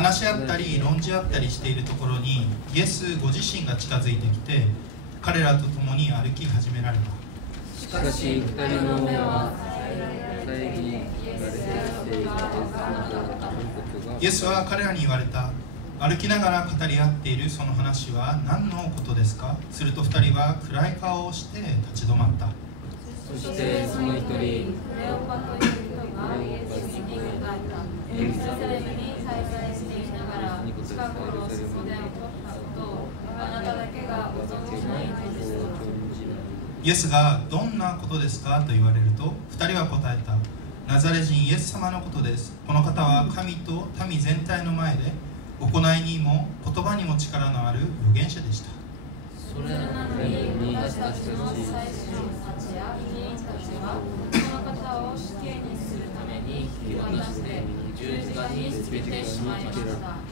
話し合ったり論じ合ったりしているところにイエスご自身が近づいてきて彼らと共に歩き始められた。しかし二人の目は遮られていてイエスは彼らに言われた。歩きながら語り合っているその話は何のことですか。すると二人は暗い顔をして立ち止まった。そしてその一人、クレオパという人がイエスに答えた。エルサレムに滞在していながら近頃そこで起こったことをあなただけがご存じないのですと。イエスがどんなことですかと言われると二人は答えた。ナザレ人イエス様のことです。この方は神と民全体の前で行いにも言葉にも力のある預言者でした。それなのに私たちの祭司たちや議員たちはこの方を死刑にするために引き渡して十字架につけてしまいました。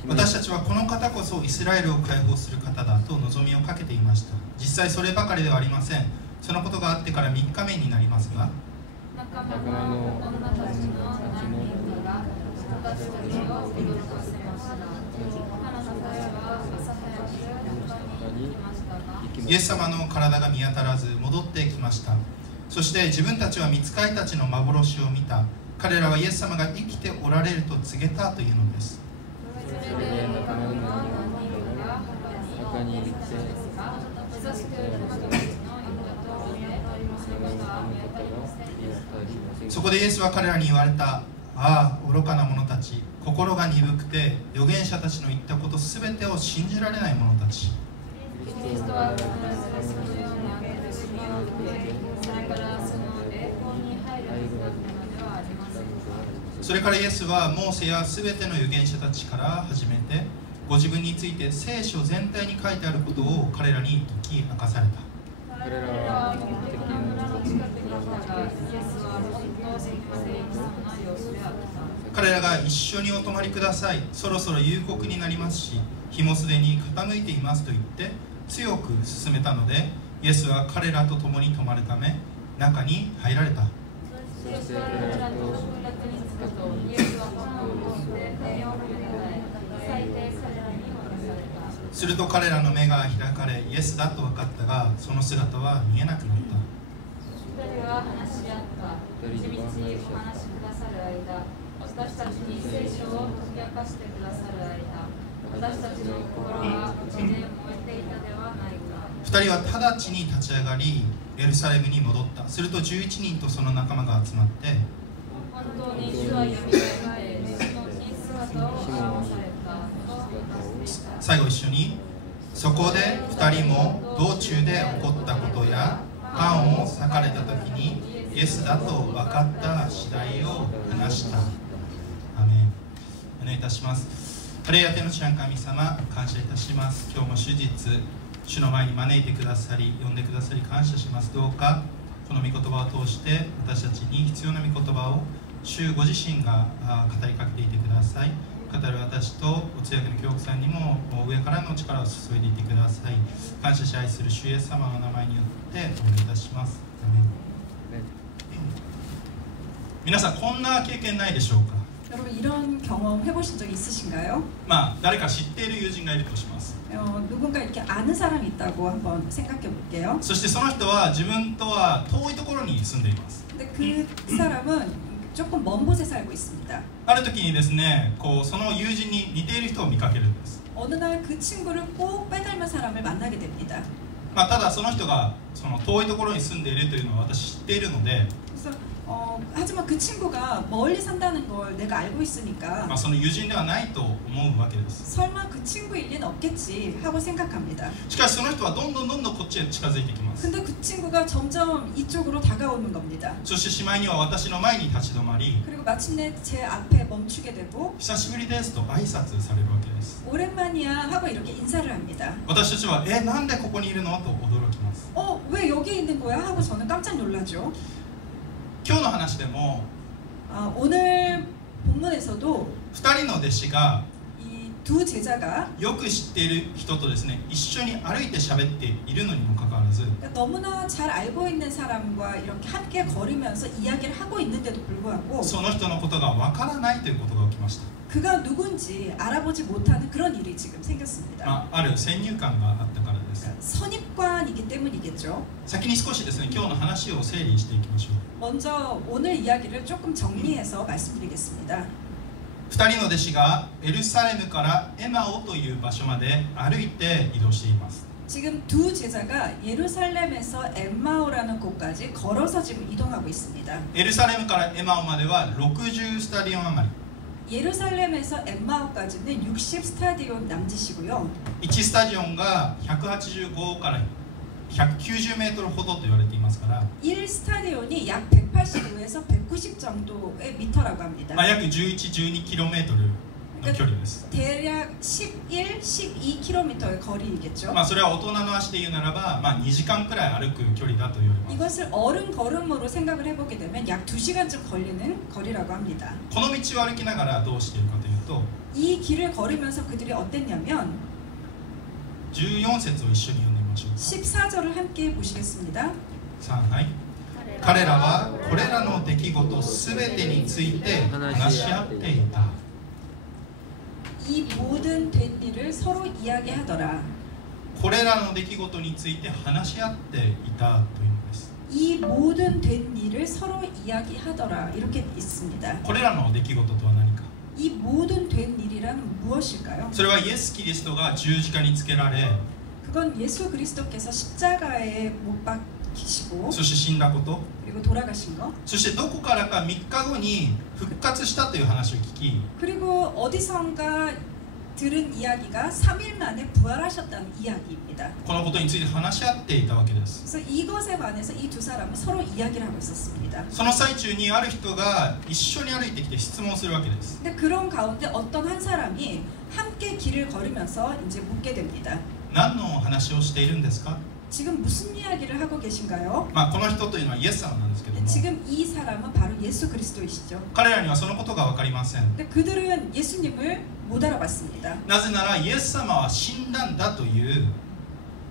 私たちはこの方こそイスラエルを解放する方だと望みをかけていました。実際そればかりではありません。そのことがあってから3日目になりますが、仲間の女たちの何人かが私たちを驚かせました。彼女たちは朝早く中に行きましたが、イエス様の体が見当たらず戻ってきました。そして自分たちは御使いたちの幻を見た。彼らはイエス様が生きておられると告げたというのです。それで仲間の何人かが墓に行って優しく彼女たちの言った通りでそのことは見当たりませんでした。そこでイエスは彼らに言われた。ああ愚かな者たち、心が鈍くて預言者たちの言ったことすべてを信じられない者たち。キリストは必ずそのような苦しみを受け、それからその栄光に入るはずだったのではありませんか。それからイエスはモーセやすべての預言者たちから始めてご自分について聖書全体に書いてあることを彼らに解き明かされた。彼らは目的の村の近くに来たが、イエスは本当に聖きそうな様子であった。彼らが一緒にお泊まりください、そろそろ夕刻になりますし日もすでに傾いていますと言って強く勧めたので、イエスは彼らと共に泊まるため中に入られた。そして彼らと食卓に着くと、イエスは本を持って手を振り替え、最低彼らに渡された。すると彼らの目が開かれイエスだと分かったがその姿は見えなくなった。二人は話し合った。地道にお話しくださる間、私たちに聖書を解き明かしてくださる間、私たちの心はうちで燃えていたではないか。2人は直ちに立ち上がりエルサレムに戻った。すると11人とその仲間が集まって、本当に主はよみがえってシモンに姿を現されたと話していた。最後一緒に、そこで2人も道中で起こったことやパンを裂かれた時にイエスだと分かった次第を話した。アメン。お願いいたします。ハレルヤ天の父なる神様、感謝いたします。今日も主日主の前に招いてくださり呼んでくださり感謝します。どうかこの御言葉を通して私たちに必要な御言葉を主ご自身が語りかけていてください。語る私とお通訳の教育さんにも上からの力を注いでいてください。感謝し愛する主イエス様の名前によってお願いいたします。アメン。皆さんこんな経験ないでしょうか。 여러분 이런 경험 해보신 적 있으신가요? 誰か知っている友人がいるとします。 누군가 이렇게 아는 사람이 있다고 한번 생각해 볼게요. そしてその人は自分とは遠いところに住んでいます。 근데 그 사람은 조금 먼 곳에 살고 있습니다. ある時にですね、その友人に似ている人を見かけるんです。 어느 날 그 친구를 꼭 빼닮은 사람을 만나게 됩니다. ただその人がその遠いところに住んでいるというのは私知っているので、 그래서 하지만 그 친구가 멀리 산다는 걸 내가 알고 있으니까 その友人ではないと思うわけです。 설마 그 친구일 리는 없겠지 하고 생각합니다. しかしその人はどんどんこっちへ近づいてきます。 근데 그 친구가 점점 이쪽으로 다가오는 겁니다. そしてしまいには私の前に立ち止まり、 그리고 마침내 제 앞에 멈추게 되고 久しぶりですと挨拶されるわけです。 오랜만이야 하고 이렇게 인사를 합니다. 私たちはなんでここにいるのと驚きます。 왜 여기 있는 거야? 하고 저는 깜짝 놀라죠. 今日の話でも 오늘 본문에서도 2人の弟子が 이 두 제자가 よく知っている人とですね、一緒に歩いて喋っているのにもかかわらず、 그러니까 너무나 잘 알고 있는 사람과 이렇게 함께 걸으면서 이야기를 하고 있는데도 불구하고 その人のことがわからないということが起きました。 그가 누군지 알아보지 못하는 그런 일이 지금 생겼습니다. ある先入観があったからです。 그러니까 선입관이기 때문이겠죠. 先に少しですね、今日の話を整理していきましょう。 먼저 오늘 이야기를 조금 정리해서 말씀드리겠습니다. 2人の弟子がエルサレムからエマオという場所まで歩いて移動しています。 지금 두 제자가 예루살렘에서 엠마오라는 곳까지 걸어서 지금 이동하고 있습니다. エルサレムからエマオまでは60スタディオン余り。 예루살렘에서 엠마오까지는 60 스타디온 남짓이고요. 1スタジオンが185から190メートルほどと言われていますから、 1 스타디온이 약 185에서 190 정도의 미터라고 합니다. 約11、12キロメートルの距離です。 대략 11, 12km의 거리이겠죠. それは大人の足で言うならば、2時間くらい歩く距離だと言われます。 이것을 어른 걸음으로 생각을 해보게 되면 약 2시간쯤 걸리는 거리라고 합니다. この道を歩きながらどうしているかというと、 이 길을 걸으면서 그들이 어땠냐면 14節を一緒に読んでみましょう。 14절을 함께 보시겠습니다. はい。彼らはこれらの出来事すべてについて話し合っていた。 이 모든 된 일을 서로 이야기하더라. これらの出来事について話し合っていたというのです。 이 모든 된 일을 서로 이야기하더라. 이렇게 있습니다. これらの出来事とは何か。 이 모든 된 일이란 무엇일까요? それはイエス・キリストが十字架につけられ、 그건 예수 그리스도께서 십자가에 못 박히시고 そして死んだこと、 그리고 돌아가신 거, そしてどこからか3日後に復活したという話を聞き、 그리고 어디선가 들은 이야기가 3일 만에 부활하셨다는 이야기입니다. このことについて話し合っていたわけです。 그래서 이것에 관해서 이 두 사람은 서로 이야기를 하고 있었습니다. その最中にある人が一緒に歩いてきて質問するわけです。 근데 그런 가운데 어떤 한 사람이 함께 길을 걸으면서 이제 묻게 됩니다. 何の話をしているんですか？ 지금 무슨 이야기를 하고 계신가요? この人というのはイエス様なんですけども、 지금 이 사람은 바로 예수 그리스도이시죠. 彼らにはそのことが分かりません。 근데 그들은 예수님을 못 알아봤습니다. なぜならイエス様は死んだんだという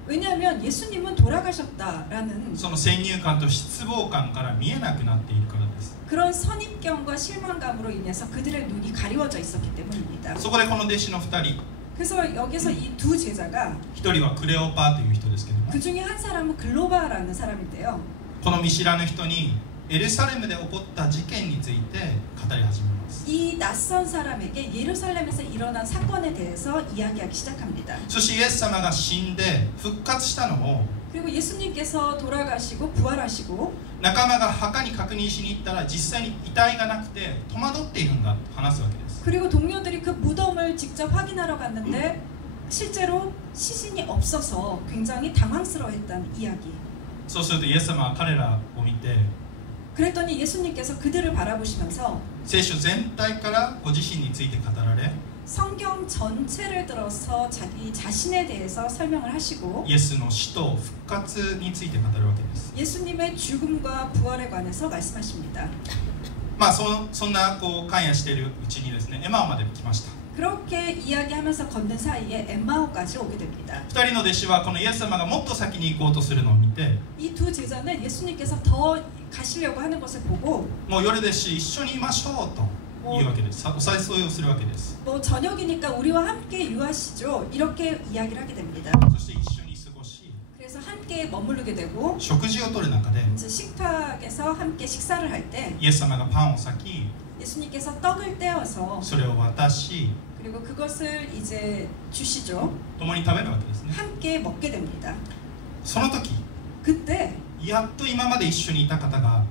왜냐하면 예수님은 돌아가셨다라는 その先入観と失望感から見えなくなっているからです。 그런 선입견과 실망감으로 인해서 그들의 눈이 가리워져 있었기 때문입니다. そこでこの弟子の2人、 그래서 여기서 이 두 제자가 1人はクレオパという人ですけども、 그 중에 한 사람은 글로바라는 사람인데요. この見知らぬ人にエルサレムで起こった事件について語り始めます。 이 낯선 사람에게 예루살렘에서 일어난 사건에 대해서 이야기하기 시작합니다. そしてイエス様が死んで復活したのを 그리고 예수님께서 돌아가시고 부활하시고 仲間が墓に確認しに行ったら実際に遺体がなくて戸惑っているんだと話すわけです。 그리고 동료들이 그 무덤을 직접 확인하러 갔는데 실제로 시신이 없어서 굉장히 당황스러워했다는 이야기. そうするとイエス様は彼らを見て 그랬더니 예수님께서 그들을 바라보시면서 聖書全体からご自身について語られ 성경 전체를 들어서 자기 자신에 대해서 설명을 하시고 イエスの死と復活について語るわけです。 예수님의 죽음과 부활에 관해서 말씀하십니다. そんな関与しているうちにですね、エマオまで来ました。 그렇게 이야기하면서 걷는 사이에 엠마오까지 오게 됩니다. 2人の弟子はこのイエス様がもっと先に行こうとするのを見て、 이 두 제자는 예수님께서 더 가시려고 하는 것을 보고 もう夜ですし一緒にいましょうと言うわけです。お誘いをするわけです。 뭐 저녁이니까 우리와 함께 유하시죠. 이렇게 이야기를 하게 됩니다. そして一緒に過ごし、 그래서 함께 머무르게 되고 食事をとる中で 이제 식탁에서 함께 식사를 할 때 イエス様がパンを裂き、 예수님께서 떡을 떼어서 それを渡し、 그리고 그것을 이제 주시죠. 共に食べるわけですね。 함께 먹게 됩니다. その時、 그때 やっと今まで一緒にいた方が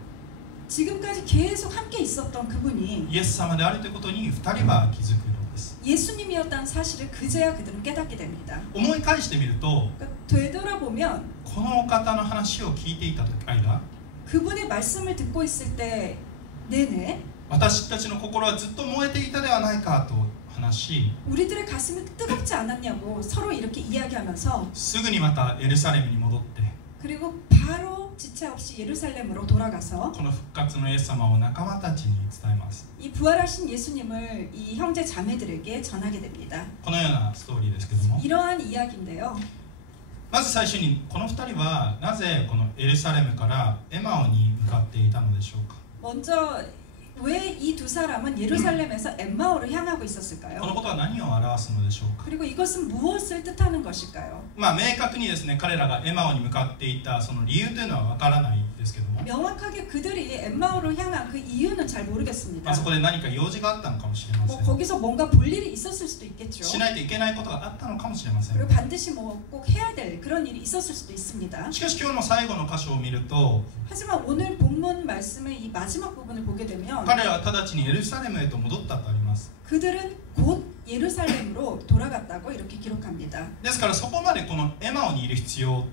지금까지 계속 함께 있었던 그분이 イエス様であるということに2人は気づくのです。 예수님이었다는 사실을 그제야 그들은 깨닫게 됩니다. 思い返してみると、 그러니까 되돌아보면 このお方の話を聞いていた間、 그분의 말씀을 듣고 있을 때 내내 私たちの心はずっと燃えていたではないかと話し、 우리들의 가슴이 뜨겁지 않았냐고 서로 이렇게 이야기하면서 すぐにまたエルサレムに戻って、 그리고 바로 지체 없이 예루살렘으로 돌아가서 この復活のイエス様を仲間たちに伝えます。 이 부활하신 예수님을 이 형제 자매들에게 전하게 됩니다. このようなストーリーですけども、 이러한 이야기인데요. まず最初にこの2人はなぜこのエルサレムからエマオに向かっていたのでしょうか。 먼저 왜 이 두 사람은 예루살렘에서 엠마오를 향하고 この 있었을까요? ことは何を表すのでしょうか。 그리고 이것은 무엇을 뜻하는 것일까요? まあ明確にですね、彼らがエマオに向かっていたその理由というのはわからないんですけども、 명확하게 그들이 엠마오로 향한 그 이유는 잘 모르겠습니다. そこで何か用事があったのかもしれませ 뭐 ん。 거기서 뭔가 볼 일이 있었을 수도 있겠죠. しないといけないことがあったのかもしれません。 그리고 반드시 뭐 꼭 해야 될 그런 일이 있었을 수도 있습니다. しかし今日の最後の箇所を見ると、 하지만 오늘 본문 말씀의 이 마지막 부분을 보게 되면 彼らは直ちにエルサレムへと戻ったとあります。 그들은 곧 예루살렘으로 돌아갔다고 이렇게 기록합니다. ですからそこまでこのエマオにいる必要、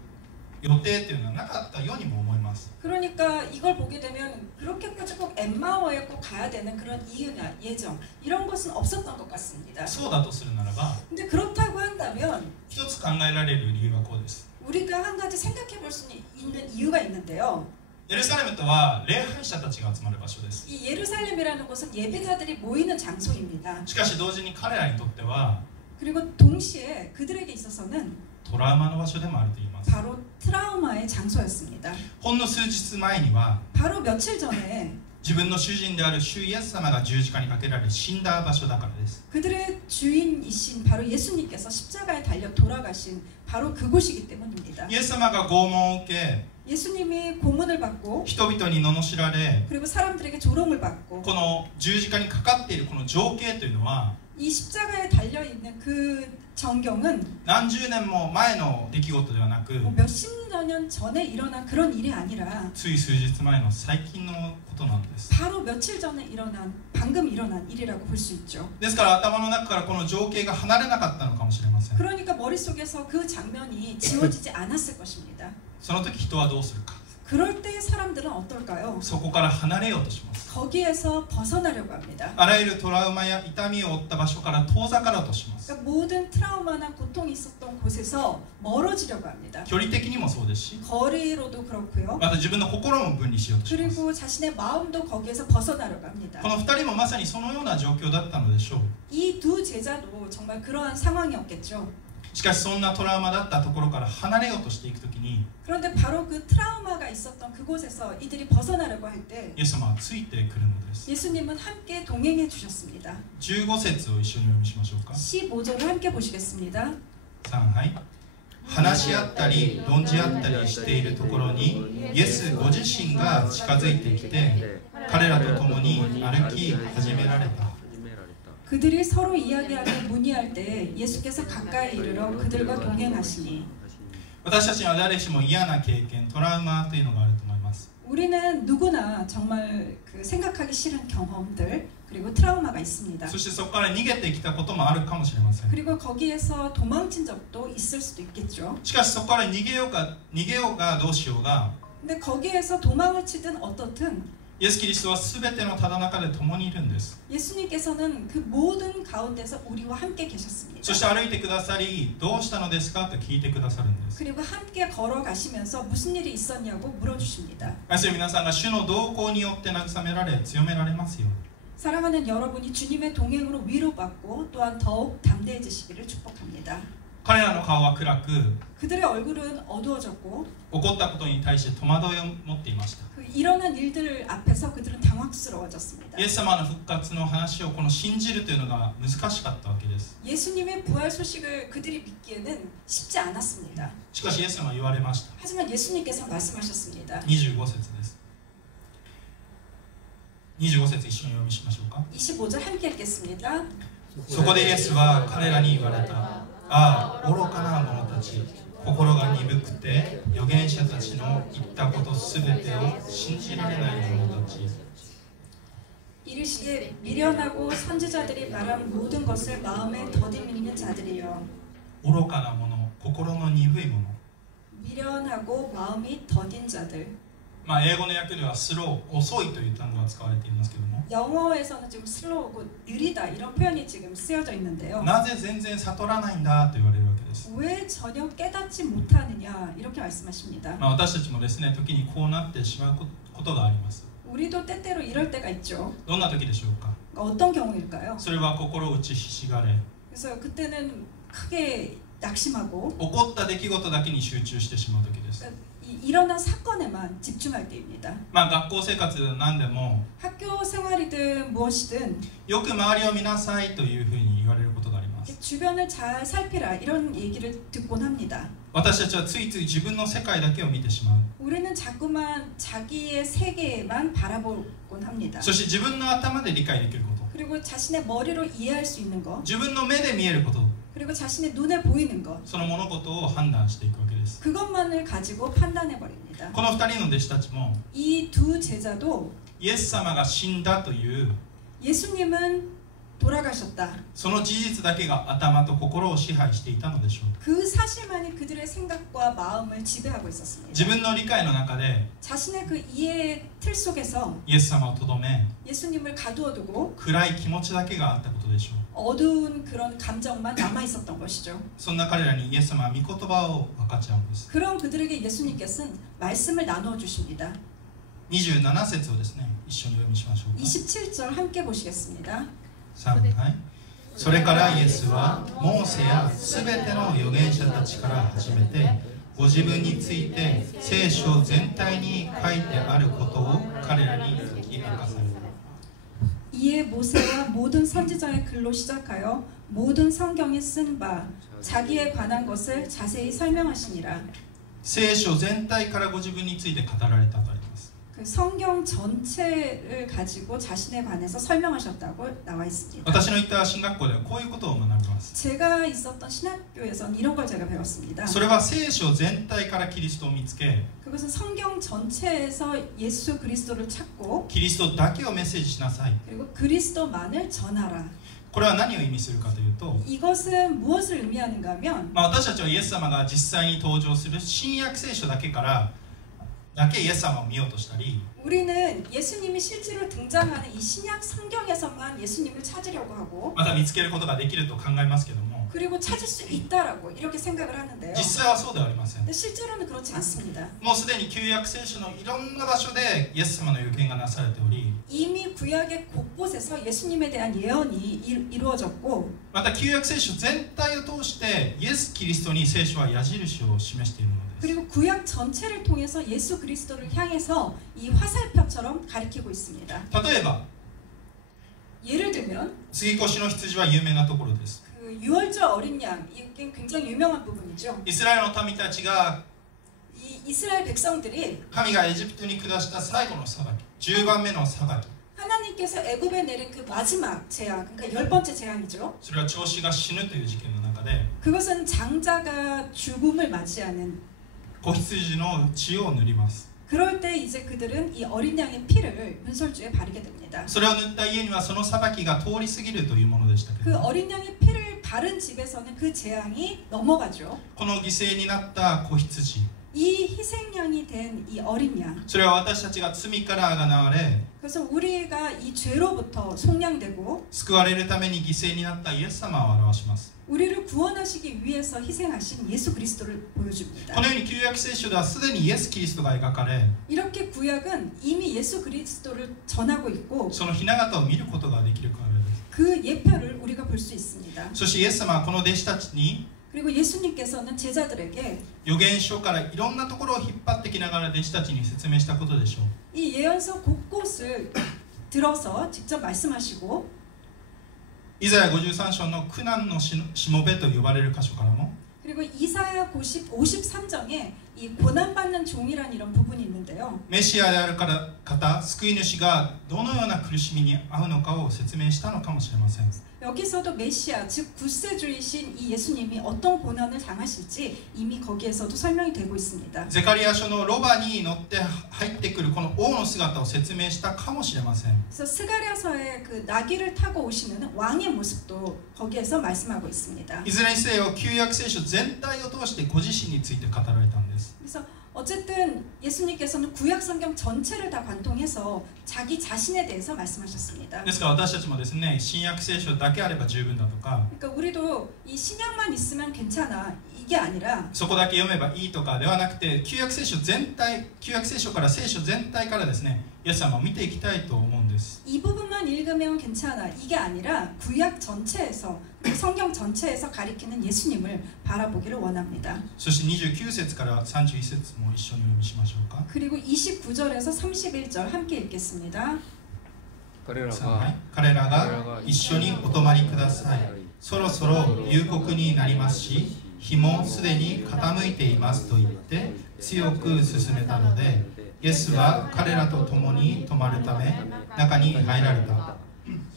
予定というのはなかったようにも思います。 그러니까 이걸 보게 되면 그렇게까지 꼭 엠마오에 꼭 가야 되는 그런 이유나 예정 이런 것은 없었던 것 같습니다. そうだとするならば、 근데 그렇다고 한다면 一つ考えられる理由はこうです。 우리가 한 가지 생각해 볼 수 있는 이유가 있는데요. エルサレムとは礼拝者たちが集まる場所です。 이 예루살렘이라는 곳은 예배자들이 모이는 장소입니다. しかし同時に彼らにとっては 그리고 동시에 그들에게 있어서는 トラウマの場所でもあると言います。 바로 트라우마의 장소였습니다. ほんの数日前には 바로 며칠 전에 自分の主人である主イエス様が十字架にかけられ死んだ場所だからです。 그들의 주인이신 바로 예수님께서 십자가에 달려 돌아가신 바로 그곳이기 때문입니다. イエス様が拷問を受け 예수님이 고문을 받고 人々に罵られ 그리고 사람들에게 조롱을 받고 この十字架にかかっているこの情景というのは 이 십자가에 달려 있는 그 전경은 何十年も前の出来事ではなく 뭐 몇십 년 전에 일어난 그런 일이 아니라 つい数日前の最近のことなんです。 바로 며칠 전에 일어난 방금 일어난 일이라고 볼 수 있죠. ですから頭の中からこの情景が離れなかったのかもしれません。 그러니까 머릿속에서 그 장면이 지워지지 않았을 것입니다. その時人はどうするか。 그럴 때 사람들은 어떨까요? そこから離れようとします。 거기에서 벗어나려고 합니다. あらゆるトラウマや痛みを負った場所から遠ざかろうとします。 그러니까 모든 트라우마나 고통이 있었던 곳에서 멀어지려고 합니다. 距離的にもそうですし、 거리로도 그렇고요. また自分の心も分離しようとします。 그리고 자신의 마음도 거기에서 벗어나려고 합니다. この2人もまさにそのような状況だったのでしょう。 이 두 제자도 정말 그러한 상황이었겠죠. しかしそんなトラウマだったところから離れようとしていくときに 그런데 바로 그 트라우마가 있었던 그곳에서 이들이 벗어나려고 할 때 イエス様はついてくるのです。 예수님은 함께 동행해 주셨습니다. 15節を一緒にお読みしましょうか。 15절을 함께 보시겠습니다. 3、はい。話し合ったり論じ合ったりしているところにイエスご自身が近づいてきて彼らと共に歩き始められた。 그들이 서로 이야기하며 문의할 때 예수께서 가까이 이르러 그들과 동행하시니 私たちには誰しも嫌な経験、トラウマというのがあると思います。 우리는 누구나 정말 그 생각하기 싫은 경험들 그리고 트라우마가 있습니다. そしてそこから逃げてきたこともあるかもしれません。 그리고 거기에서 도망친 적도 있을 수도 있겠죠. しかしそこから逃げようがどうしようが 근데 거기에서 도망을 치든 어떻든 イエス・キリストは全てのただ中で共にいるんです。 예수님께서는 그 모든 가운데서 우리와 함께 계셨습니다. そして歩いてくださり、どうしたのですかと聞いてくださるんです。 그리고 함께 걸어가시면서 무슨 일이 있었냐고 물어주십니다. 愛する皆さんが主の同行によって慰められ、強められますよ。 사랑하는 여러분이 주님의 동행으로 위로받고 또한 더욱 담대해지시기를 축복합니다. 彼らの顔は暗く、 그들의 얼굴은 어두워졌고 起こったことに対して戸惑いを持っていました。 그 일어난 일들 앞에서 그들은 당황스러워졌습니다. イエス様の復活の話をこの信じるというのが難しかったわけです。 예수님의 부활 소식을 그들이 믿기에는 쉽지 않았습니다. しかしイエス様は言われました。 하지만 예수님께서 말씀하셨습니다. 25節です。25節一緒にお読みしましょうか。 25절 함께 읽겠습니다. そこでイエスは彼らに言われた。ああ、愚かな者たち、心が鈍くて預言者たちの言ったことすべてを信じられない者たち。 이르시되 미련하고 선지자들이 말한 모든 것을 마음에 더디 믿는 자들이여. 愚かな者、心の鈍い者。 미련하고 마음이 더딘 자들. まあ英語の訳ではスロー、遅いという単語が使われていますけども、 영어에서는 지금 슬로우고 느리다 이런 표현이 지금 쓰여져 있는데요. なぜ全然悟らないんだと言われるわけです。 왜 전혀 깨닫지 못하느냐 이렇게 말씀하십니다. まあ私たちもですね、時にこうなってしまうことがあります。 우리도 때때로 이럴 때가 있죠. どんな時でしょうか。 어떤 경우일까요? それは心を打ちひしがれ、 그래서 그때는 크게 낙심하고 起こった出来事だけに集中してしまう時です。 일어난 사건에만 집중할 때입니다. まあ学校生活で何でも 학교 생활이든 무엇이든 よく周りを見なさいというふうに言われることがあります。 주변을 잘 살피라 이런 얘기를 듣곤 합니다. 私たちはついつい自分の世界だけを見てしまう。 우리는 자꾸만 자기의 세계만 바라보곤 합니다. そして自分の頭で理解できること、 그리고 자신의 머리로 이해할 수 있는 것, 自分の目で見えること、 그리고 자신의 눈에 보이는 것, その物事を判断していくわけです。 그것만을 가지고 판단해 버립니다. この2人の弟子たちも 이 두 제자도 イエス様が死んだという 예수님은 돌아가셨다. その事実だけが頭と心を支配していたのでしょう。 그 사실만이 그들의 생각과 마음을 지배하고 있었습니다. 自分の理解の中で 자신의 그 이해의 틀 속에서 イエス様をとどめ、 예수님을 가두어두고 暗い気持ちだけがあったことでしょう。 어두운 그런 감정만 남아 있었던 것이죠. そんな彼らにイエス様は御言葉を分かち合うんです。 그런 그들에게 예수님께서는 말씀을 나누어 주십니다. 27節をですね、一緒にお読みしましょうか。 27절 함께 보시겠습니다. 3、はい。それからイエスはモーセやすべての預言者たちから始めて、ご自分について聖書全体に書いてあることを彼らに解き明かされた。 이에 모세와 모든 선지자의 글로 시작하여 모든 성경에 쓴 바 자기에 관한 것을 자세히 설명하시니라. 聖書全体からご自分について語られたとあります。 그 성경 전체를 가지고 자신에 관해서 설명하셨다고 나와 있습니다. 私の行った進学校ではこういうことを学びます。 제가 있었던 신학교에서는 이런 걸 제가 배웠습니다. それは聖書全体からキリストを見つけ、 그것은 성경 전체에서 예수 그리스도를 찾고 キリストだけをメッセージしなさい。 그리고 그리스도만을 전하라. これは何を意味するかというと、 이것은 무엇을 의미하는가 하면 私たちはイエス様が実際に登場する新約聖書だけイエス様を見ようとしたり、 우리는 예수님이 실제로 등장하는 이 신약 성경에서만 예수님을 찾으려고 하고 また見つけることができると考えますけども、 그리고 찾을 수 있다라고 이렇게 생각을 하는데요. 実際はそうではありません。 근데 실제로는 그렇지 않습니다. もうすでに旧約聖書のいろんな場所でイエス様の予言がなされており、 이미 구약의 곳곳에서 예수님에 대한 예언이 이루어졌고 また旧約聖書全体を通してイエス・キリストに聖書は矢印を示しているのです。 그리고 구약 전체를 통해서 예수 그리스도를 향해서 이 화살표처럼 가리키고 있습니다. 例えば 예를 들면 杉越の羊は有名なところです。 그 유월절 어린 양 이게 굉장히 유명한 부분이죠. イスラエルの民たちが 이 이스라엘 백성들이 神がエジプトに下した最後の裁き、10番目の裁き、 하나님께서 애굽에 내린 그 마지막 재앙, 그러니까 10번째 재앙이죠. それは長子が死ぬという事件の中で 그것은 장자가 죽음을 맞이하는 子羊の血を塗ります。 그럴 때 이제 그들은 이 어린 양의 피를 문설주에 바르게 됩니다. それを塗った家にはその裁きが通り過ぎるというものでしたけ 그 ど、 어린 양의 피를 바른 집에서는 그 재앙이 넘어가죠. この犠牲になった子羊、 이 희생양이 된 이 어린 양. それは私たちが罪からあがなわれ 그래서 우리가 이 죄로부터 속량되고 救われるために犠牲になったイエス様を表します。 우리를 구원하시기 위해서 희생하신 예수 그리스도를 보여줍니다. このように旧約聖書ではすでにイエス・キリストが描かれ、 이렇게 구약은 이미 예수 그리스도를 전하고 있고 その雛形を見ることができるからです。 그 예표를 우리가 볼 수 있습니다. そしてイエス様はこの弟子たちに 그리고 예수님께서는 제자들에게 預言書からいろんなところを引っ張ってきながら弟子たちに説明したことでしょう。 이 예언서 곳곳을 들어서 직접 말씀하시고 イザヤ53章の苦難のしもべと呼ばれる箇所からも 그리고 이사야 53장에 이 고난받는 종이란 이런 부분이 있는데요. メシアである方、救い主がどのような苦しみに遭うのかを説明したのかもしれません。 여기서도 메시아 즉 구세주이신 이 예수님이 어떤 고난을 당하실지 이미 거기에서도 설명이 되고 있습니다. ゼカリア書のロバに乗って入ってくるこの王の姿を説明したかもしれません。 그래서 스가랴서의 그 나귀를 타고 오시는 왕의 모습도 거기에서 말씀하고 있습니다. いずれにせよ旧約聖書全体を通してご自身について語られたんです。 그래서 어쨌든 예수님께서는 구약 성경 전체를 다 관통해서 자기 자신에 대해서 말씀하셨습니다. ですから私たちもですね、新約聖書だけあれば十分だとか、 그러니까 우리도 이 신약만 있으면 괜찮아 이게 아니라 そこだけ読めばいいとかではなくて、旧約聖書から聖書全体からですね、イエス様を見ていきたいと思うんです。 이 부분만 읽으면 괜찮아 이게 아니라 구약 전체에서 성경 전체에서 가리키는 예수님을 바라보기를 원합니다. そして29節から31節も一緒にお読みしましょうか。 그리고 29절에서 31절 함께 읽겠습니다. 彼らが一緒にお泊まりください。そろそろ夕刻になりますし、日もすでに傾いていますと言って強く進めたので、イエスは彼らと共に泊まるため中に入られた。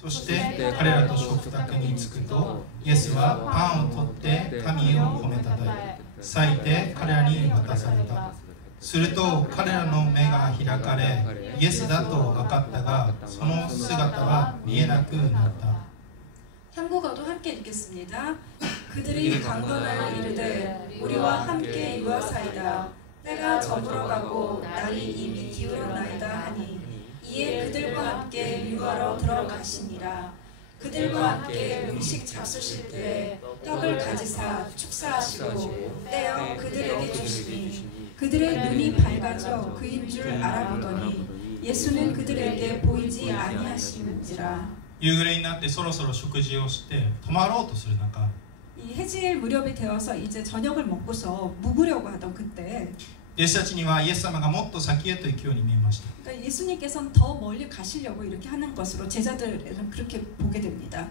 そして彼らと食卓に着くと、イエスはパンを取って神を褒めたたえ、裂いて彼らに渡された。すると彼らの目が開かれ、イエスだと分かったが、その姿は見えなくなった。 한국어도 함께 읽겠습니다. 그들이 강건하여 이르되 우리와 함께 유하사이다. 때가 저물어가고 날이 이미 기울었나이다 하니 이에 그들과 함께 유하러 들어가시니라. 그들과 함께 음식 잡수실 때에 떡을 가지사 축사하시고 떼어 그들에게 주시니 그들의 눈이 밝아져 그인 줄 알아보더니 예수는 그들에게 보이지 아니하시는지라. 夕暮れになってそろそろ食事をして泊まろうとする中、 이 해질 무렵이 되어서 이제 저녁을 먹고서 묵으려고 하던 그때 弟子たちにはイエス様がもっと先へと行くように見えました。 그러니까 예수님께서는 더 멀리 가시려고 이렇게 하는 것으로 제자들은 그렇게 보게 됩니다.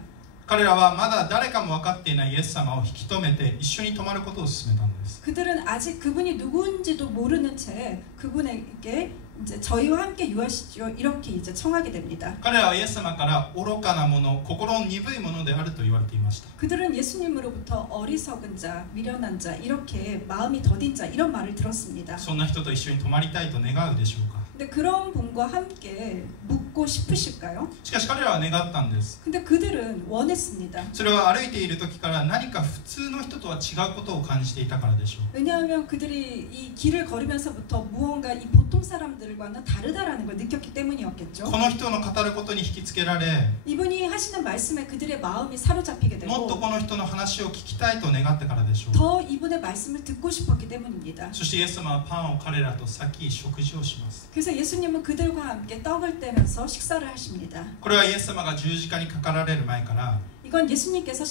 彼らはまだ誰かも分かっていないイエス様を引き止めて一緒に泊まることを勧めたのです。 그들은 아직 그분이 누구인지도 모르는 채 그분에게 이제 저희와 함께 유하시죠 이렇게 이제 청하게 됩니다. 彼らはイエス様から愚かなもの、心の鈍いものであると言われていました。 그들은 예수님으로부터 어리석은 자, 미련한 자, 이렇게 마음이 더딘 자 이런 말을 들었습니다. そんな人と一緒に泊まりたいと願うでしょうか。 근데 그런 분과 함께 묵고 싶으실까요? しかし彼らは願ったんです。 근데 그들은 원했습니다. それは歩いている時から何か普通の人とは違うことを感じていたからでしょう。 왜냐하면 그들이 이 길을 걸으면서부터 무언가 이 보통 사람들과는 다르다라는 걸 느꼈기 때문이었겠죠. この人の語ることに引きつけられ、 이분이 하시는 말씀에 그들의 마음이 사로잡히게 もっと 되고 この人の話を聞きたいと願ったからでしょう。 더 이분의 말씀을 듣고 싶었기 때문입니다. そしてイエス様はパンを彼らと裂き食事をします。 그래서 예수님은 그들과 함께 떡을 떼면서 식사를 하십니다. これはイエス様が十字架にかかられる前から、 이건 예수님께서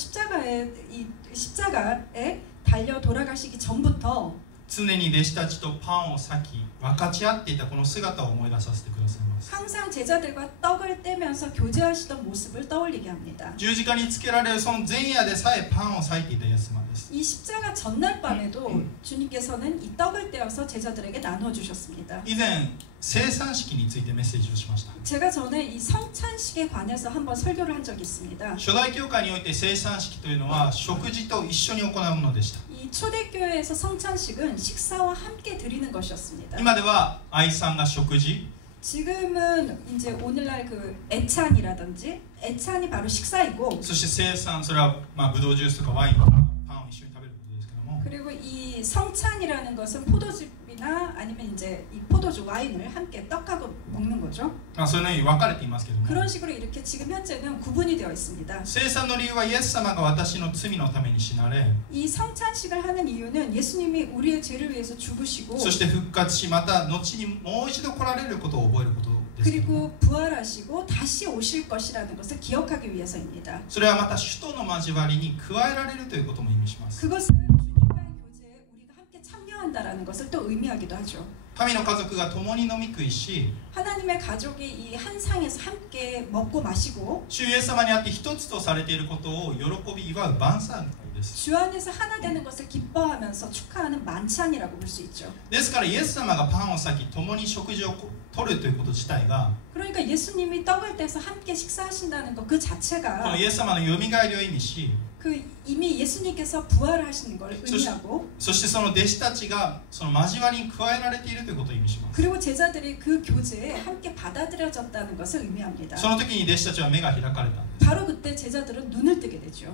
십자가에 달려 돌아가시기 전부터 常に弟子たちとパンを裂き分かち合っていたこの姿を思い出させてくださいます。 항상 제자들과 떡을 떼면서 교제하시던 모습을 떠올리게 합니다. 十字架につけられるその前夜でさえパンを裂いていたイエス様です。 이 십자가 전날 밤에도 주님께서는 이 떡을 떼어서 제자들에게 나눠 주셨습니다. 以前生産式についてメッセージをしました。 제가 전에 이 성찬식에 관해서 한번 설교를 한 적이 있습니다. 初代教会において生産式というのは食事と一緒に行うものでした。 이 초대교회에서 성찬식은 식사와 함께 드리는 것이었습니다. 今では愛さんが食事、 지금은 이제 오늘날 그 애찬이라든지 애찬이 바로 식사이고 そして生産、それはブドウジュースとかワインとかパンを一緒に食べることですけども、 그리고 이 성찬이라는 것은 포도즙이나 아니면 이제 이 포도주 와인을 함께 떡하고 먹는 거죠. そういうのに分かれていますけども、 그런 식으로 이렇게 지금 현재는 구분이 되어 있습니다. 生産の理由はイエス様が私の罪のために死なれ、 이 성찬식을 하는 이유는 예수님이 우리의 죄를 위해서 죽으시고 そして復活し、また後にもう一度来られることを覚えることですけども、 그리고 부활하시고 다시 오실 것이라는 것을 기억하기 위해서입니다. それはまた主との交わりに加えられるということも意味します。 그것은 주님과의 교제에 우리가 함께 참여한다라는 것을 또 의미하기도 하죠. 神の家族が共に飲み食いし、 하나님의 가족이 이 한 상에서 함께 먹고 마시고 主イエス様にあって一つとされていることを喜び祝う晩餐です。 주 안에서 하나 되는 것을 기뻐하면서 축하하는 만찬이라고 볼 수 있죠. ですからイエス様がパンを裂き共に食事を取るということ自体が、 그러니까 예수님이 떡을 떼서 함께 식사하신다는 것 그 こ 자체가 のイエス様のよみがえりを意味し、 그 이미 예수님께서 부활하시는 걸 의미하고 そしてその弟子たちがその交わりに加えられているということを意味します。 그리고 제자들이 그 교제에 함께 받아들여졌다는 것을 의미합니다. その時に弟子たちは目が開かれたんです。 바로 그때 제자들은 눈을 뜨게 되죠.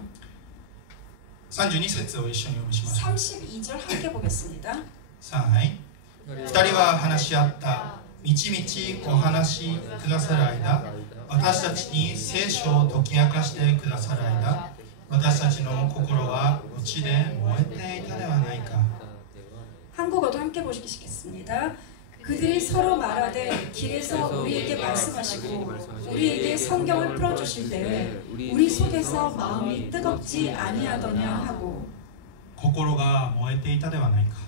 32節を一緒に読みしましょう。 32절 함께 보겠습니다. はい。2人は話し合った。みちみちお話しくださる間、私たちに聖書を解き明かしてくださる間、私たちの心は内で燃えていたではないか。 한국어도 함께 보시겠습니다. 그들이 서로 말하되 길에서 우리에게 말씀하시고 우리에게 성경을 풀어주실 때에 우리 속에서 마음이 뜨겁지 아니하더냐 하고 心が燃えていたではないか。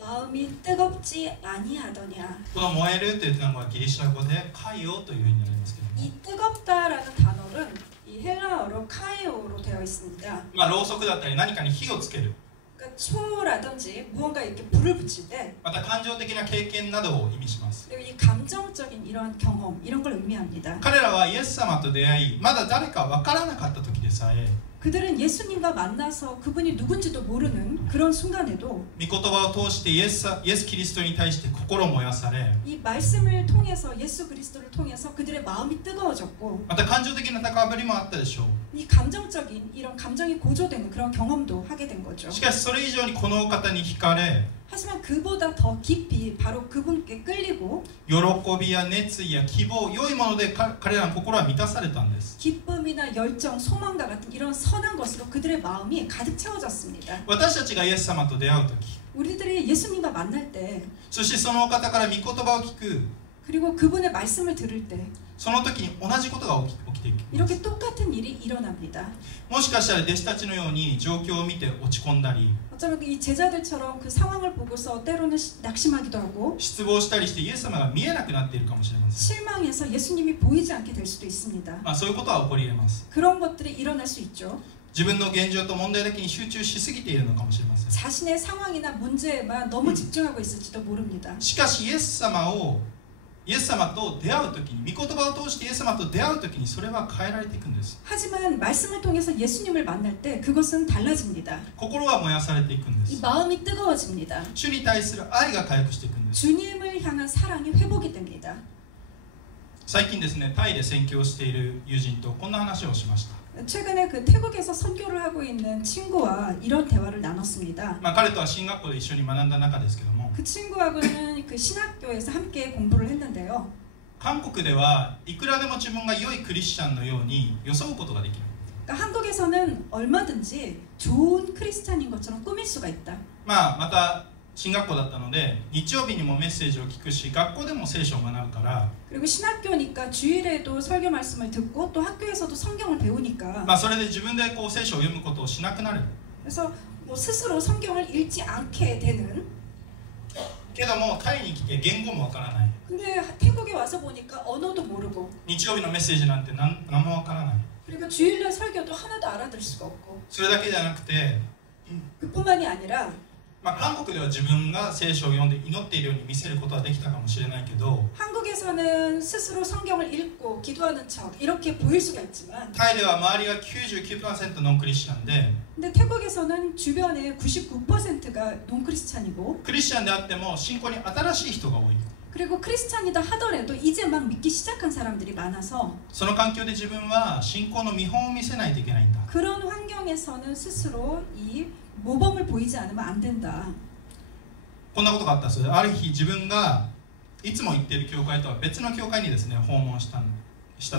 마음이 뜨겁지 아니하더냐. この燃えるという単語はギリシャ語でカイオという意味になりますけども、 이 뜨겁다라는 단어는 이 헬라어로 카에오로 되어 있습니다. ろうそくだったり何かに火をつける、 그러니까 초라든지 무언가 이렇게 불을 붙일 때 また感情的な経験などを意味します。 그리고 이 감정적인 이러한 경험 이런 걸 의미합니다. 彼らはイエス様と出会い、まだ誰か分からなかった時でさえ、 그들은 예수님과 만나서 그분이 누군지도 모르는 그런 순간에도 御言葉を通してイエスキリストに対して心燃やされ、 이 말씀을 통해서 예수 그리스도를 통해서 그들의 마음이 뜨거워졌고 また感情的な高ぶりもあったでしょう。 이 감정적인 이런 감정이 고조되는 그런 경험도 하게 된 거죠. しかしそれ以上にこのお方に惹かれ、 하지만 그보다 더 깊이 바로 그분께 끌리고 喜びや熱意や希望、良いもので彼らの心は満たされたんです。 기쁨이나 열정, 소망과 같은 이런 선한 것으로 그들의 마음이 가득 채워졌습니다. 私たちがイエス様と出会う時、 우리들이 예수님과 만날 때 そしてそのお方から御言葉を聞く、 그리고 그분의 말씀을 들을 때 その時に同じことが起きていきます。 이렇게 똑같은 일이 일어납니다. もしかしたら弟子たちのように状況を見て落ち込んだり、 어쩌면 이 제자들처럼 그 상황을 보고서 때로는 낙심하기도 하고 失望したりしてイエス様が見えなくなっているかもしれません。 실망해서 예수님이 보이지 않게 될 수도 있습니다. そういうことは起こり得ます。 그런 것들이 일어날 수 있죠. 自分の現状と問題だけに集中しすぎているのかもしれません。 자신의 상황이나 문제에만 너무 집중하고 있을지도 모릅니다. しかしイエス様と出会う時に、御言葉を通してイエス様と出会う時にそれは変えられていくんです。 하지만 말씀을 통해서 예수님을 만날 때 그것은 달라집니다. 心が燃やされていくんで 이 す。 마음이 뜨거워집니다. 主に対する愛が回復していくんです。 주님을 향한 사랑이 회복이 됩니다. 最近ですね、タイで宣教をしている友人とこんな話をしました。 최근에 그 태국에서 선교를 하고 있는 친구와 이런 대화를 나눴습니다. 彼とは進学校で一緒に学んだ中ですけども、 그 친구하고는 그 신학교에서 함께 공부를 했는데요. 韓国ではいくらでも自分が良いクリスチャンのように装うことができる。 그러니까 한국에서는 얼마든지 좋은 크리스찬인 것처럼 꾸밀 수가 있다. また進学校だったので日曜日にもメッセージを聞くし、学校でも聖書を学ぶから、 그리고 신학교니까 주일에도 설교 말씀을 듣고 또 학교에서도 성경을 배우니까 それで自分で聖書を読むことをしなくなる。 그래서 뭐ススロ 성경을 읽지 않게 되는. けどもタイに来て言語もわからない。 근데 태국에 와서 보니까 언어도 모르고 日曜日のメッセージなんて何もわからない。 그리고 주일날 설교도 하나도 알아들 수가 없고 それだけじゃなくて、 그뿐만이 아니라 韓国では自分が聖書を読んで祈っているように見せることはできたかもしれないけど、 한국에서는 스스로 성경을 읽고 기도하는 척 이렇게 보일 수가 있지만 タイでは周りが 99% ノンクリスチャンで、 근데 태국에서는 주변에 99%가 논크리스찬이고 クリスチャンであっても信仰に新しい人が多い。 그리고 크리스찬이다 하더라도 이제 막 믿기 시작한 사람들이 많아서 その環境で自分は信仰の見本を見せないといけないんだ。 그런 환경에서는 스스로 이 모범을 보이지 않으면 안 된다. こんなことがあったそうで、ある日自分がいつも行っている教会とは別の教会にですね訪問した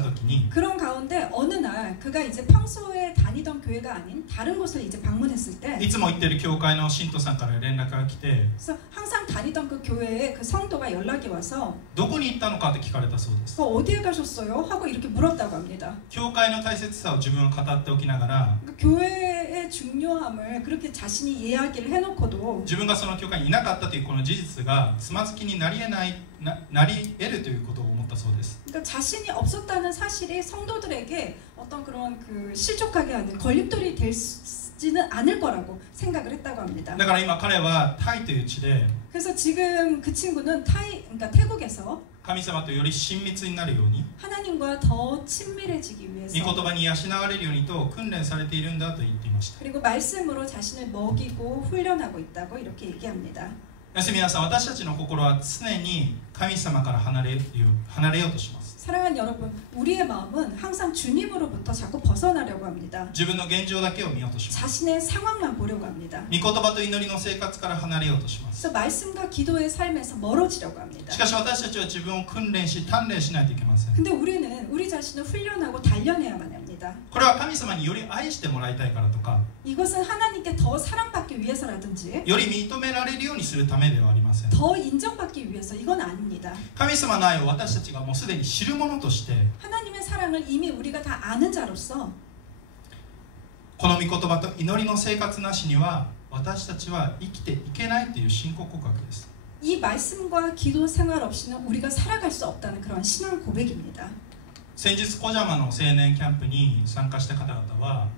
時に、 그런 가운데 어느 날 그가 이제 평소에 다니던 교회가 아닌 다른 곳을 이제 방문했을 때 いつも行っている教会の信徒さんから連絡が来て、 그래서 항상 다니던 그 교회에 그 성도가 연락이 와서 どこに行ったのかって聞かれたそうです。 어디에 가셨어요? 하고 이렇게 물었다고 합니다. 教会の大切さを自分は語っておきながら、 그러니까 교회의 중요함을 그렇게 자신이 이야기를 해놓고도 自分がその教会にいなかったというこの事実がつまずきになり得るということを思ったそうです。 그러니까 자신이 없었다는 사실이 성도들에게 어떤 그런 그 실족하게 하는 걸림돌이 되지는 않을 거라고 생각을 했다고 합니다. だから今彼はタイという地で 그래서 지금 그 친구는 그러니까 태국에서 神様とより親密になるように、 하나님과 더 친밀해지기 御 위해서 言葉に養われるようにと訓練されているんだと言っていました。 그리고 말씀으로 자신을 먹이고 훈련하고 있다고 이렇게 얘기합니다. 皆さん、私たちの心は常に神様から離れようとします。 사랑하는 여러분, 우리의 마음은 항상 주님으로부터 자꾸 벗어나려고 합니다. 自分の現状だけを見ようとします。 자신의 상황만 보려고 합니다. 御言葉と祈りの生活から離れようとします。 그래서 말씀과 기도의 삶에서 멀어지려고 합니다. しかし私たちは自分を訓練し鍛錬しないといけません。 근데 우리는 우리 자신을 훈련하고 단련해야만 합니다. これは神様により愛してもらいたいからとか、 이것은 하나님께 더 사랑받기 위해서라든지 より認められるようにするためではありません。 더 인정받기 위해서 이건 아닙니다. 神様の愛を私たちがもうすでに知るものとして、 하나님의 사랑을 이미 우리가 다 아는 자로서 この御言葉と祈りの生活なしには私たちは生きていけないという信仰告白です。 이 말씀과 기도 생활 없이는 우리가 살아갈 수 없다는 그런 신앙 고백입니다. 先日コジャマの青年キャンプに参加した方々は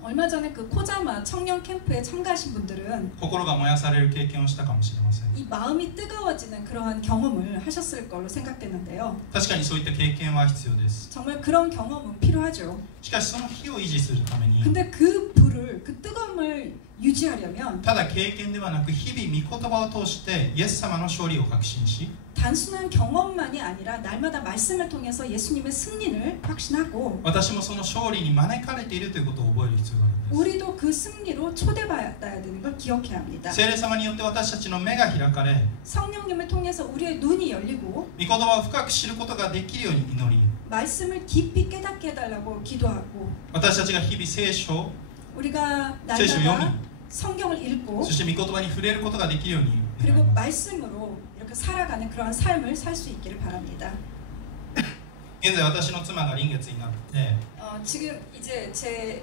얼마 전에 그 코자마 청년 캠프에 참가하신 분들은 心が燃やされる経験をしたかもしれません。 이 마음이 뜨거워지는 그러한 경험을 하셨을 걸로 생각되는데요. 確かにそういった経験は必要です。 정말 그런 경험은 필요하죠. しかしその火を維持するために 근데 그 불을, 그 뜨거움을 유지하려면 ただ経験ではなく日々御言葉を通してイエス様の勝利を確信し 단순한 경험만이 아니라 날마다 말씀을 통해서 예수님의 승리를 확신하고 私もその勝利に招かれているということを覚える必要があるんです。 우리도 그 승리로 초대받아야 되는 걸 기억해야 합니다. 聖霊様によって私たちの目が開かれ 성령님을 통해서 우리의 눈이 열리고 御言葉を深く知ることができるように祈り 말씀을 깊이 깨닫게 해달라고 기도하고 私たちが日々聖書 우리가聖書を読み 날마다 성경을 읽고 そして御言葉に触れることができるように願い 그리고 ます。 말씀으로 이렇게 살아가는 그러한 삶을 살 수 있기를 바랍니다. 現在私の妻が臨月になって 지금 이제 제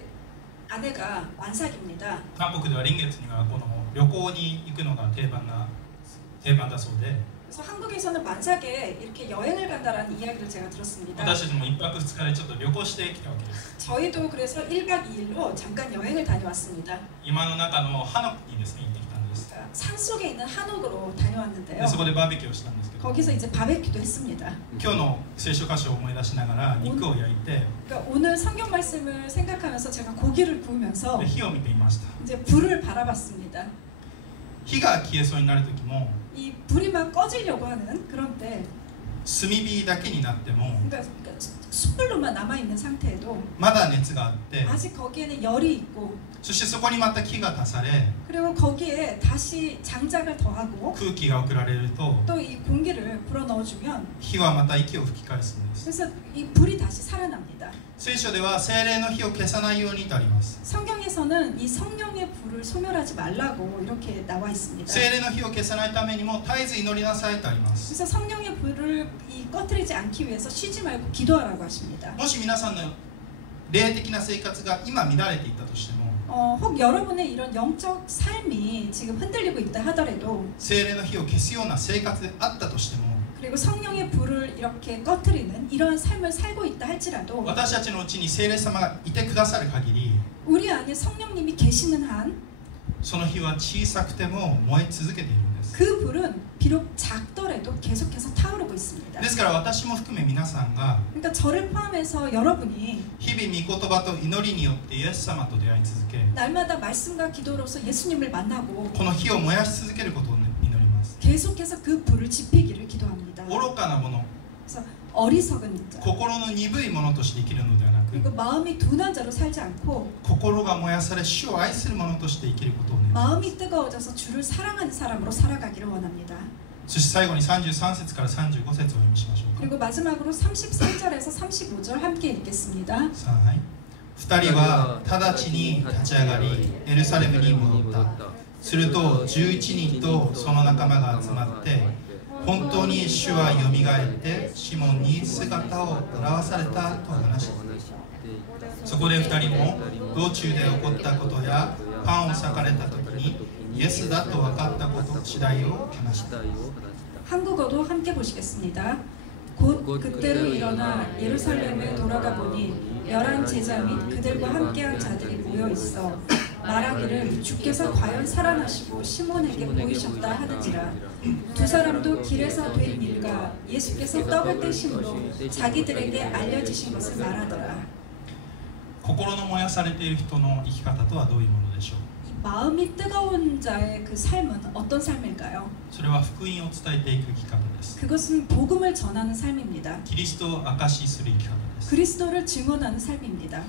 아내가 만삭입니다. 韓国では臨月にはこの旅行に行くのが定番だそうで 그래서 한국에서는 만삭에 이렇게 여행을 간다라는 이야기를 제가 들었습니다. 私たちも1泊2日でちょっと旅行してきたわけです。 저희도 그래서 1박 2일로 잠깐 여행을 다녀왔습니다. 今の中のハノックにですね行ってきたんです。 산 속에 있는 한옥으로 で 다녀왔는데요. そこでバーベキューをしたんですけど 거기서 이제 바베큐도 했습니다. 今日の聖書箇所を思い出しながら肉を焼いて 그러니까 오늘 성경 말씀을 생각하면서 제가 고기를 구우면서 で火を見ていました。 이제 불을 바라봤습니다. 火が消えそうになる時も 이 불이 막 꺼지려고 하는 그런 때 炭火だけになっても 그러니까 숯불로만 남아있는 상태에도 まだ熱があって 아직 거기에는 열이 있고 そしてそこにまた木が足され 그리고 거기에 다시 장작을 더하고 空気が送られると 또 이 공기를 불어넣어주면 火はまた息を吹き返すんです。 그래서 이 불이 다시 살아납니다. 聖書では聖霊の火を消さないようにとあります。 성경에서는 이 성령의 불을 소멸하지 말라고 이렇게 나와 있습니다. 聖霊の火を消さないためにも絶えず祈りなさいとあります。 그래서 성령의 불을 꺼뜨리지 않기 위해서 쉬지 말고 기도하라고 하십니다. もし皆さんの霊的な生活が今乱れていたとしても 혹 여러분의 이런 영적 삶이 지금 흔들리고 있다 하더라도 聖霊の火を消すような生活であったとしても 그리고 성령의 불을 이렇게 꺼뜨리는 이런 삶을 살고 있다 할지라도 私たちのうちに聖霊様がいてくださる限り 우리 안에 성령님이 계시는 한 その火は小さくても燃え続けているんです。 그 불은 비록 작더라도 계속해서 타오르고 있습니다. ですから私も含め皆さんが 그러니까 저를 포함해서 여러분이 日々御言葉と祈りによってイエス様と出会い続け 날마다 말씀과 기도로서 예수님을 만나고 この火を燃やし続けることを祈ります。 계속해서 그 불을 지피기를 기도합니다. 愚かなもの 그래서 어리석은 자 心の鈍いものとして生きるのではなく 그리고 마음이 둔한 자로 살지 않고 心が燃やされ主を愛するものとして生きることを願います。 마음이 뜨거워져서 주를 사랑하는 사람으로 살아가기를 원합니다. そして最後に33節から35節をお読みしましょうか。 그리고 마지막으로 33절에서 35절 함께 읽겠습니다. さあ、はい、2人は直ちに立ち上がりエルサレムに戻った。すると11人とその仲間が集まって本当に主はよみがえってシモンに姿を現されたと話した。そこで2人も道中で起こったことやパンを裂かれた時にイエスだと分かったこと次第を話した。 한국어도 함께 보시겠습니다. 곧 그때로 일어나 예루살렘에 돌아가 보니 11 제자 및 그들과 함께한 자들이 모여 있어 말하기를 주께서 과연 살아나시고 시몬에게 보이셨다 하는지라. 두 사람도 길에서 된 일과 예수께서 떡을 떼심으로 자기들에게 알려지신 것을 말하더라. 心の燃やされている人の生き方とはどういうものでしょう。 이 마음이 뜨거운 자의 그 삶은 어떤 삶일까요? それは福音を伝えていく生き方です。 그것은 복음을 전하는 삶입니다. キリストを証しする生き方です。 그리스도를 증언하는 삶입니다.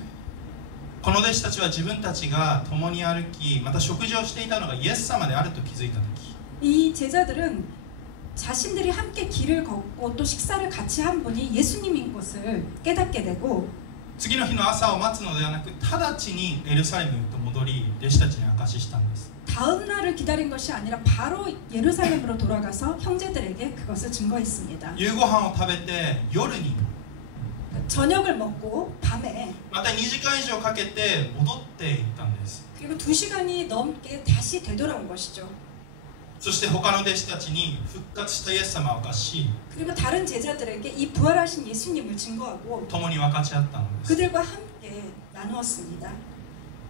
この弟子たちは自分たちが共に歩き、また食事をしていたのがイエス様であると気づいたとき、 이 제자들은 자신들이 함께 길을 걷고 또 식사를 같이 한 분이 예수님인 것을 깨닫게 되고 次の日の朝を待つのではなく、直ちにエルサレムへと戻り、弟子たちに証ししたんです。 다음 날을 기다린 것이 아니라 바로 예루살렘으로 돌아가서 형제들에게 그것을 증거했습니다. 夕ご飯を食べて夜に 저녁을 먹고 밤에 また2時間以上かけて戻っていったんです。 그리고 2시간이 넘게 다시 되돌아온 것이죠. そして他の弟子たちに復活したイエス様を明かし、 그리고 다른 제자들에게 이 부활하신 예수님을 증거하고 共に分かち合ったのです。 그들과 함께 나누었습니다.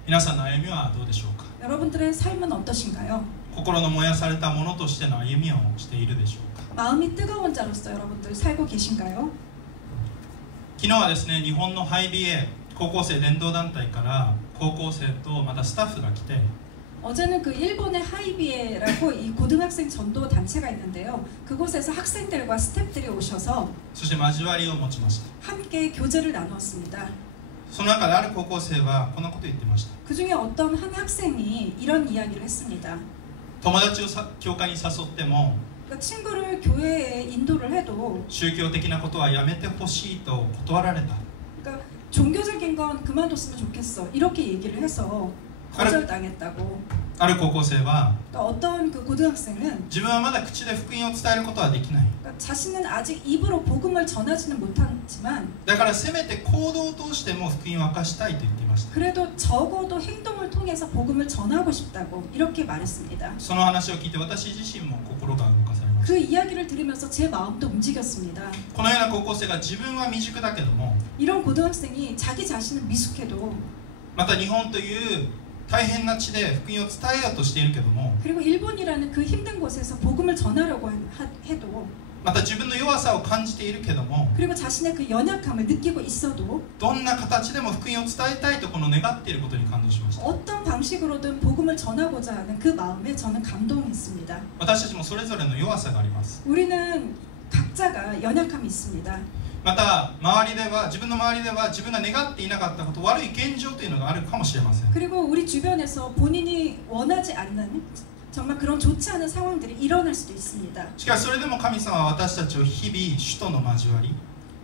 皆さんの歩みはどうでしょうか。 여러분들의 삶은 어떠신가요? 心の燃やされたものとしての歩みをしているでしょうか。 마음이 뜨거운 자로서 여러분들 살고 계신가요? 昨日はですね、日本のハイビエ高校生伝道団体から高校生とまたスタッフが来て、 어제는 그 일본의 하이비에라고 이 고등학생 전도 단체가 있는데요. 그곳에서 학생들과 스태프들이 오셔서 そして交わりを持ちました。 함께 교제를 나누었습니다. その中である高校生はこんなことを言ってました。 그 중에 어떤 한 학생이 이런 이야기를 했습니다. 友達を教会に誘っても 그러니까 친구를 교회에 인도를 해도 宗教的なことはやめてほしいと断られた。 그러니까 종교적인 건 그만뒀으면 좋겠어 이렇게 얘기를 해서 거절당했다고. ある高校生は 그러니까 어떤 그 고등학생은 自分はまだ口で福音を伝えることはできない。 그러니까 자신은 아직 입으로 복음을 전하지는 못하지만 だからせめて行動を通しても福音を明かしたいと言っていました。 그래도 적어도 행동을 통해서 복음을 전하고 싶다고 이렇게 말했습니다. その話を聞いて私自身も心が動かされました。 그 이야기를 들으면서 제 마음도 움직였습니다. このような高校生が自分は未熟だけども、 이런 고등학생이 자기 자신은 미숙해도 また日本という大変な地で福音を伝えようとしているけども、 그리고 일본이라는 그 힘든 곳에서 복음을 전하려고 해도 また自分の弱さを感じているけども、 그리고 자신의 그 연약함을 느끼고 있어도 どんな形でも福音を伝えたいとこの願っていることに感動しました。 어떤 방식으로든 복음을 전하고자 하는 그 마음에 저는 감동했습니다. 私たちもそれぞれの弱さがあります。 우리는 각자가 연약함이 있습니다. また周りでは自分の周りでは自分が願っていなかったこと、悪い現状というのがあるかもしれません。 그리고 우리 주변에서 본인이 원하지 않는 정말 그런 좋지 않은 상황들이 일어날 수도 있습니다. しかしそれでも神様は私たちを日々主との交わり、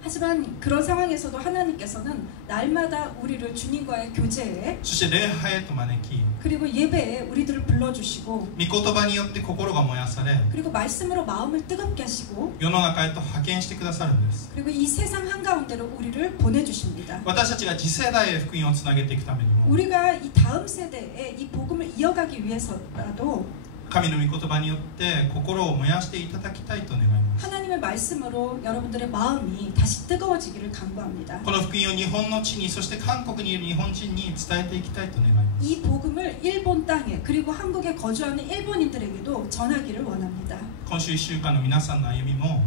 하지만 그런 상황에서도 하나님께서는 날마다 우리를 주님과의 교제에 そして礼拝へと招き、 그리고 예배에 우리들을 불러주시고 御言葉によって心が燃やされ、 그리고 말씀으로 마음을 뜨겁게 하시고 世の中へと派遣してくださるんです。 그리고 이 세상 한가운데로 우리를 보내주십니다. 私たちが次世代へ福音をつなげていくためにも、 우리가 이 다음 세대에 이 복음을 이어가기 위해서라도 神の御言葉によって心を燃やしていただきたいと願います。 하나님의 말씀으로 여러분들의 마음이 다시 뜨거워지기를 간구합니다. この福音を日本の地に、そして韓国にいる日本人に伝えていきたいと願います。 이 복음을 일본 땅에 그리고 한국에 거주하는 일본인들에게도 전하기를 원합니다. 今週1週間の皆さんの歩みも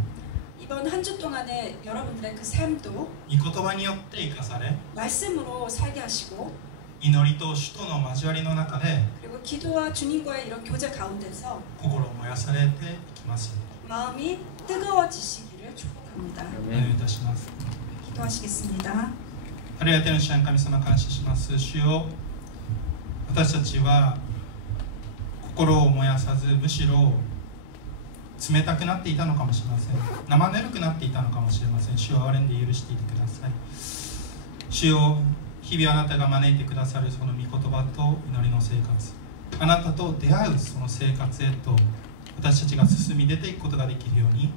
이번 한 주 동안의 여러분들의 그 삶도 御言葉によって生かされ、 말씀으로 살게 하시고 祈りと主との交わりの中で 그리고 기도와 주님과의 이런 교제 가운데서 心を燃やされていきますように 마음이 뜨거워지시기를 축복합니다. お願いいたします。 기도하시겠습니다. ありがとう神様感謝します。主よ、私たちは心を燃やさず、むしろ冷たくなっていたのかもしれません。生ぬるくなっていたのかもしれません。主を憐れんで許していてください。主よ、日々あなたが招いてくださるその御言葉と祈りの生活、あなたと出会うその生活へと私たちが進み出ていくことができるように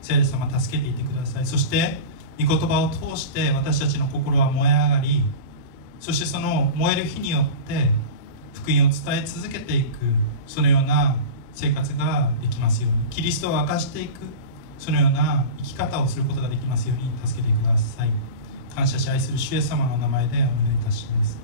聖霊様助けていてください。そして御言葉を通して私たちの心は燃え上がり、そしてその燃える火によって福音を伝え続けていく、そのような生活ができますように、キリストを明かしていくそのような生き方をすることができますように助けてください。感謝し愛する主イエス様の名前でお願いいたします。